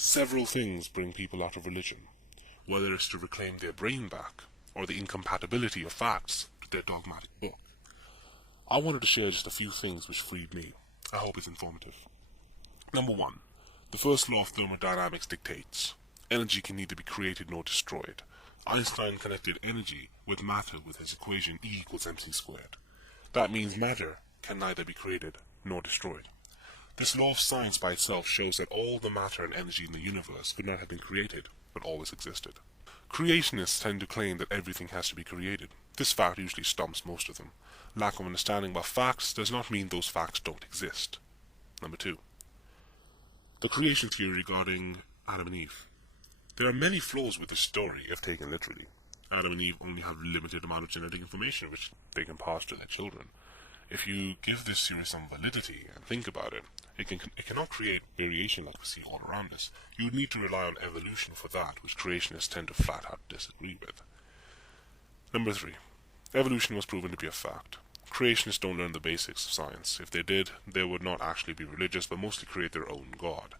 Several things bring people out of religion, whether it's to reclaim their brain back, or the incompatibility of facts to their dogmatic book. I wanted to share just a few things which freed me. I hope it's informative. Number 1. The first law of thermodynamics dictates energy can neither be created nor destroyed. Einstein connected energy with matter with his equation E equals mc squared. That means matter can neither be created nor destroyed. This law of science by itself shows that all the matter and energy in the universe could not have been created, but always existed. Creationists tend to claim that everything has to be created. This fact usually stumps most of them. Lack of understanding about facts does not mean those facts don't exist. Number 2. The creation theory regarding Adam and Eve. There are many flaws with this story if taken literally. Adam and Eve only have a limited amount of genetic information which they can pass to their children. If you give this theory some validity and think about it, it cannot create variation like we see all around us. You would need to rely on evolution for that, which creationists tend to flat out disagree with. Number 3. Evolution was proven to be a fact. Creationists don't learn the basics of science. If they did, they would not actually be religious, but mostly create their own god.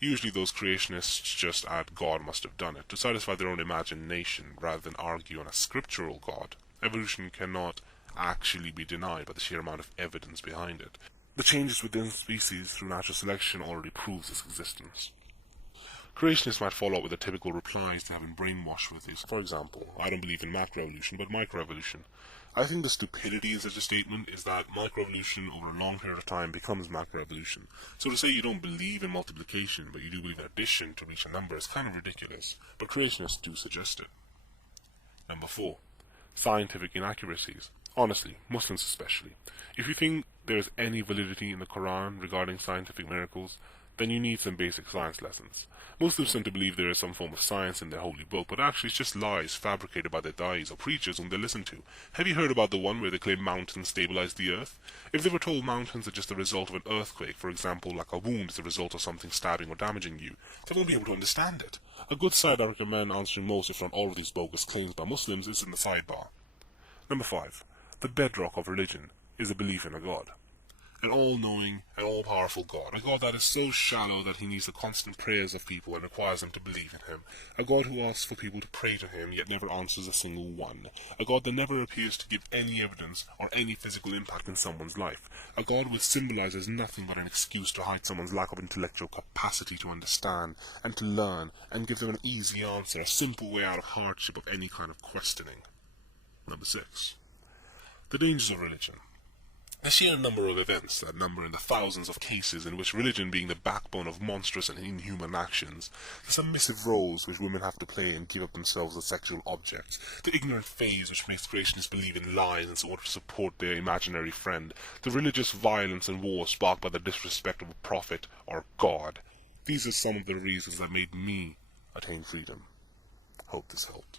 Usually those creationists just add God must have done it to satisfy their own imagination rather than argue on a scriptural God. Evolution cannot actually be denied by the sheer amount of evidence behind it. The changes within species through natural selection already proves its existence. Creationists might follow up with the typical replies they have been brainwashed with is, for example, I don't believe in macroevolution but microevolution. I think the stupidity in such a statement is that microevolution over a long period of time becomes macroevolution. So to say you don't believe in multiplication but you do believe in addition to reach a number is kind of ridiculous, but creationists do suggest it. Number 4. Scientific inaccuracies. Honestly, Muslims especially. If you think there is any validity in the Quran regarding scientific miracles, then you need some basic science lessons. Muslims tend to believe there is some form of science in their holy book, but actually it's just lies fabricated by their dais or preachers whom they listen to. Have you heard about the one where they claim mountains stabilize the earth? If they were told mountains are just the result of an earthquake, for example, like a wound is the result of something stabbing or damaging you, they won't be able to understand it. A good site I recommend answering most, if not all of these bogus claims by Muslims is in the sidebar. Number 5. The bedrock of religion is a belief in a God. An all-knowing and all-powerful God. A God that is so shallow that he needs the constant prayers of people and requires them to believe in him. A God who asks for people to pray to him yet never answers a single one. A God that never appears to give any evidence or any physical impact in someone's life. A God which symbolizes nothing but an excuse to hide someone's lack of intellectual capacity to understand and to learn and give them an easy answer, a simple way out of hardship of any kind of questioning. Number 6. The dangers of religion. The sheer number of events that number in the thousands of cases in which religion being the backbone of monstrous and inhuman actions, the submissive roles which women have to play and give up themselves as sexual objects, the ignorant phase which makes creationists believe in lies in order to support their imaginary friend, the religious violence and war sparked by the disrespect of a prophet or God. These are some of the reasons that made me attain freedom. Hope this helped.